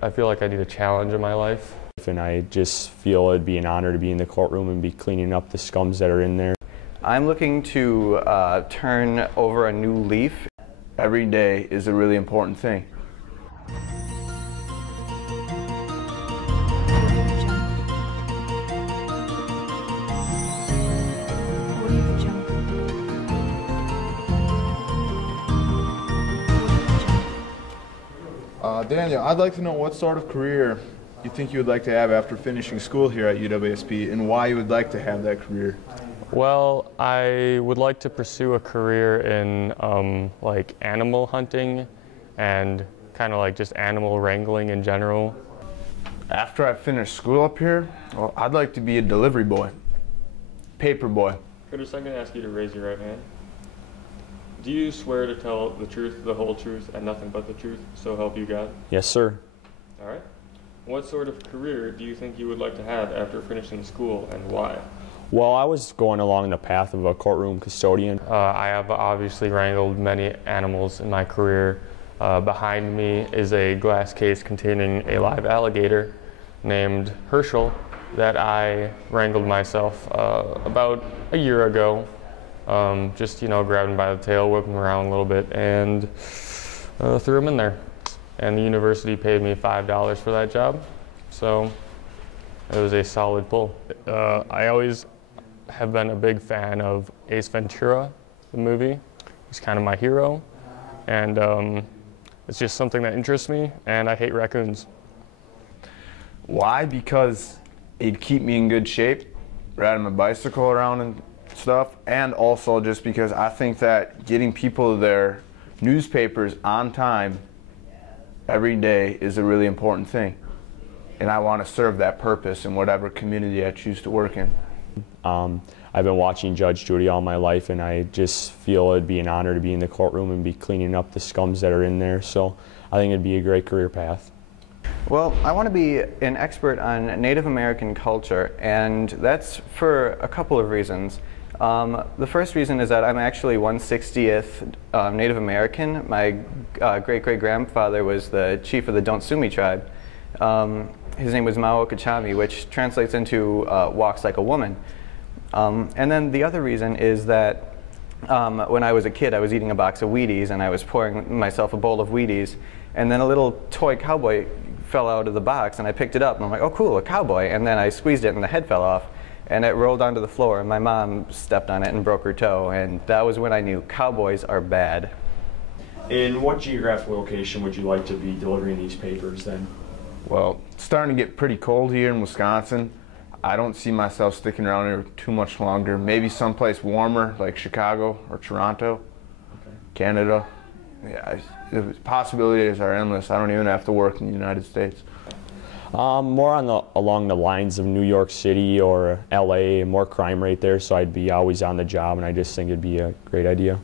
I feel like I need a challenge in my life. And I just feel it'd be an honor to be in the courtroom and be cleaning up the scums that are in there. I'm looking to turn over a new leaf. Every day is a really important thing. Daniel, I'd like to know what sort of career you think you would like to have after finishing school here at UWSP and why you would like to have that career. Well, I would like to pursue a career in like animal hunting and kind of like just animal wrangling in general. After I finish school up here, well, I'd like to be a delivery boy, paper boy. Curtis, I'm going to ask you to raise your right hand. Do you swear to tell the truth, the whole truth, and nothing but the truth, so help you God? Yes, sir. All right. What sort of career do you think you would like to have after finishing school, and why? Well, I was going along the path of a courtroom custodian. I have obviously wrangled many animals in my career. Behind me is a glass case containing a live alligator named Herschel that I wrangled myself about a year ago. Just, grabbed him by the tail, whipped him around a little bit, and threw him in there. And the university paid me $5 for that job, so it was a solid pull. I always have been a big fan of Ace Ventura, the movie. He's kind of my hero, and it's just something that interests me, and I hate raccoons. Why? Because it'd keep me in good shape, riding my bicycle around and stuff, and also just because I think that getting people their newspapers on time every day is a really important thing, and I want to serve that purpose in whatever community I choose to work in. I've been watching Judge Judy all my life, and I just feel it'd be an honor to be in the courtroom and be cleaning up the scums that are in there, so I think it'd be a great career path. Well, I want to be an expert on Native American culture, and that's for a couple of reasons. The first reason is that I'm actually 1/60th Native American. My great-great-grandfather was the chief of the Don't Sue Me tribe. His name was Mao Okechami, which translates into walks like a woman. And then the other reason is that when I was a kid, I was eating a box of Wheaties, and I was pouring myself a bowl of Wheaties, and then a little toy cowboy fell out of the box, and I picked it up, and I'm like, oh cool, a cowboy, and then I squeezed it, and the head fell off. And it rolled onto the floor, and my mom stepped on it and broke her toe, and that was when I knew cowboys are bad. In what geographical location would you like to be delivering these papers then? Well, it's starting to get pretty cold here in Wisconsin. I don't see myself sticking around here too much longer. Maybe someplace warmer like Chicago or Toronto, Canada. Yeah, the possibilities are endless. I don't even have to work in the United States. More along the lines of New York City or LA, more crime rate there, so I'd be always on the job, and I just think it'd be a great idea.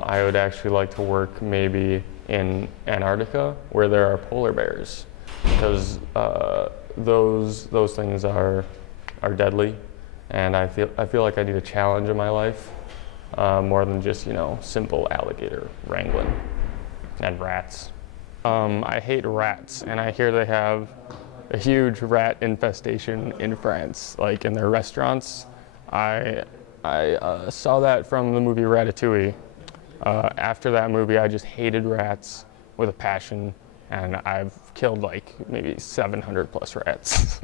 I would actually like to work maybe in Antarctica where there are polar bears, because those things are deadly, and I feel like I need a challenge in my life more than just simple alligator wrangling and rats. I hate rats, and I hear they have a huge rat infestation in France, like in their restaurants. I saw that from the movie Ratatouille. After that movie, I just hated rats with a passion, and I've killed like maybe 700 plus rats.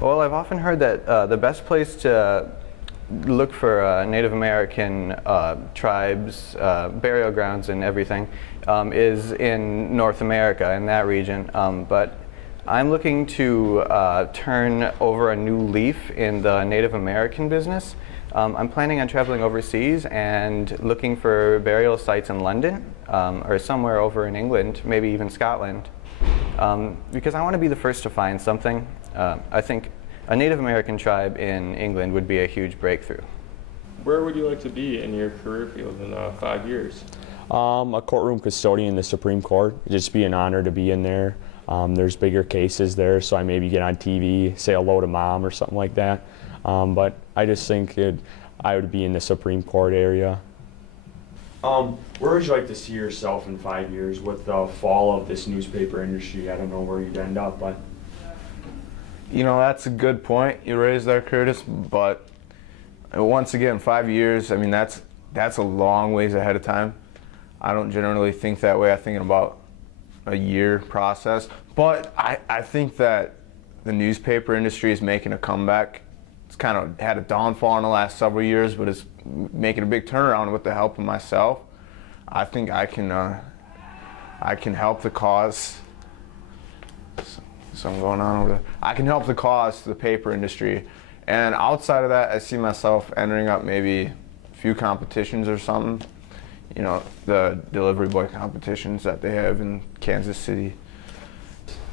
Well, I've often heard that the best place to look for Native American tribes, burial grounds and everything is in North America, in that region, but I'm looking to turn over a new leaf in the Native American business. I'm planning on traveling overseas and looking for burial sites in London or somewhere over in England, maybe even Scotland, because I want to be the first to find something. I think a Native American tribe in England would be a huge breakthrough. Where would you like to be in your career field in 5 years? A courtroom custodian in the Supreme Court. It'd just be an honor to be in there. There's bigger cases there, so I maybe get on TV, say hello to mom or something like that. But I just think I would be in the Supreme Court area. Where would you like to see yourself in 5 years with the fall of this newspaper industry? I don't know where you'd end up, but You know, that's a good point you raised there, Curtis. But once again, 5 years, I mean, that's a long ways ahead of time. I don't generally think that way. I think about a year process. But I think that the newspaper industry is making a comeback. It's kind of had a downfall in the last several years, but it's making a big turnaround with the help of myself. I think I can help the cause. Something going on over there. I can help the cause to the paper industry. And outside of that, I see myself entering up maybe a few competitions or something. You know, the delivery boy competitions that they have in Kansas City.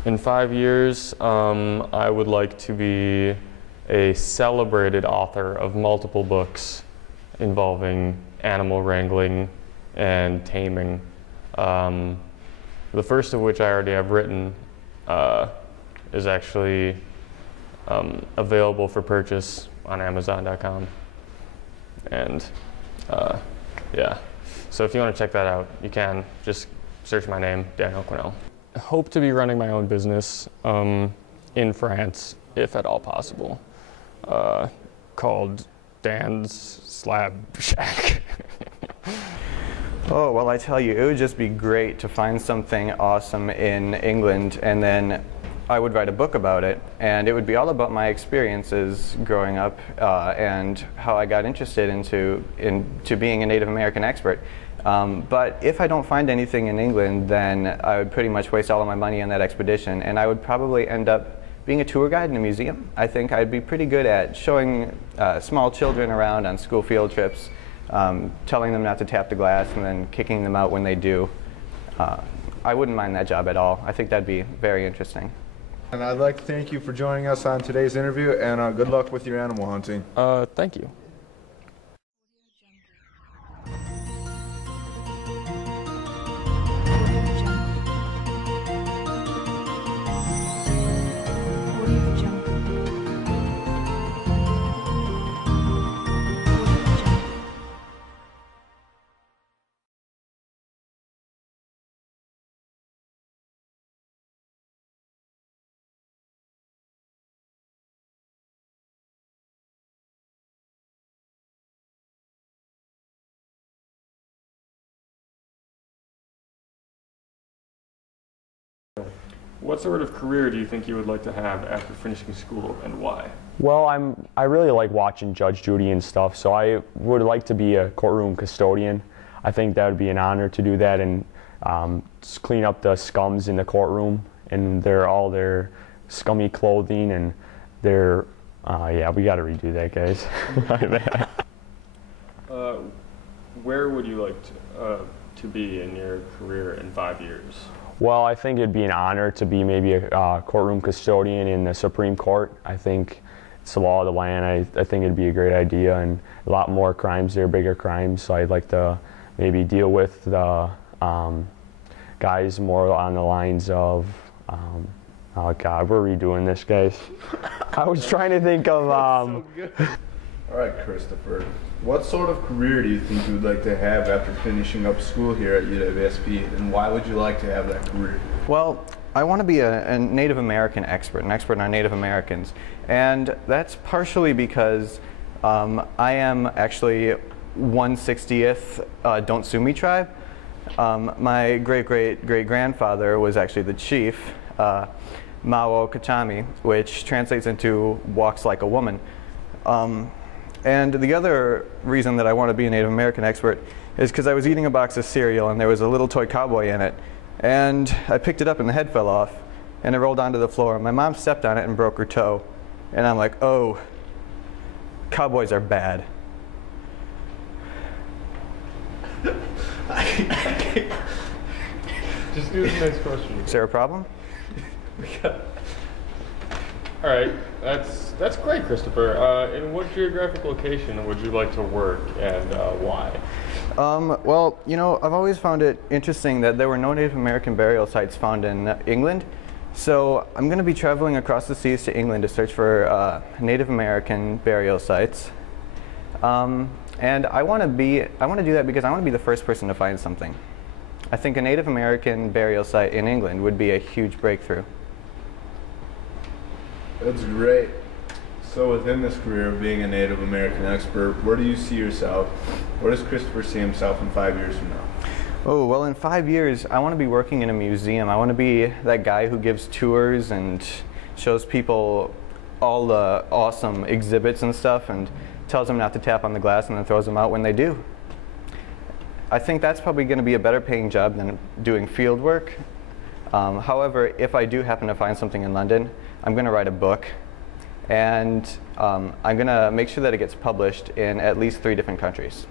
In 5 years, I would like to be a celebrated author of multiple books involving animal wrangling and taming. The first of which I already have written is actually available for purchase on Amazon.com. And yeah, so if you want to check that out, you can just search my name, Daniel Quinnell. I hope to be running my own business in France, if at all possible, called Dan's Slab Shack. Oh, well, I tell you, it would just be great to find something awesome in England, and then I would write a book about it, and it would be all about my experiences growing up and how I got interested into being a Native American expert. But if I don't find anything in England, then I would pretty much waste all of my money on that expedition, and I would probably end up being a tour guide in a museum. I think I'd be pretty good at showing small children around on school field trips, telling them not to tap the glass and then kicking them out when they do. I wouldn't mind that job at all. I think that'd be very interesting. And I'd like to thank you for joining us on today's interview, and good luck with your animal hunting. Thank you. What sort of career do you think you would like to have after finishing school, and why? Well, I really like watching Judge Judy and stuff, so I would like to be a courtroom custodian. I think that would be an honor to do that and just clean up the scums in the courtroom and all their scummy clothing and their, yeah, we got to redo that, guys. Where would you like to be in your career in 5 years? Well, I think it'd be an honor to be maybe a courtroom custodian in the Supreme Court. I think it's the law of the land. I think it'd be a great idea, and a lot more crimes there, bigger crimes. So I'd like to maybe deal with the guys more on the lines of, oh God, we're redoing this, guys. I was trying to think of. So good. All right, Christopher. What sort of career do you think you would like to have after finishing up school here at UWSP, and why would you like to have that career? Well, I want to be a Native American expert, an expert on Native Americans. And that's partially because I am actually 1/60th Don't Sue Me tribe. My great-great-great-grandfather was actually the chief, Mawo Kachami, which translates into walks like a woman. And the other reason that I want to be a Native American expert is because I was eating a box of cereal and there was a little toy cowboy in it. And I picked it up and the head fell off and it rolled onto the floor. My mom stepped on it and broke her toe. And I'm like, oh, cowboys are bad. Just do the next question. Is there a problem? All right, that's great, Christopher. In what geographic location would you like to work, and why? Well, you know, I've always found it interesting that there were no Native American burial sites found in England. So I'm going to be traveling across the seas to England to search for Native American burial sites. And I want to do that because I want to be the first person to find something. I think a Native American burial site in England would be a huge breakthrough. That's great. So within this career of being a Native American expert, where do you see yourself? Where does Christopher see himself in 5 years from now? Oh, well, in 5 years, I want to be working in a museum. I want to be that guy who gives tours and shows people all the awesome exhibits and stuff and tells them not to tap on the glass and then throws them out when they do. I think that's probably going to be a better paying job than doing field work. However, if I do happen to find something in London, I'm going to write a book, and I'm going to make sure that it gets published in at least 3 different countries.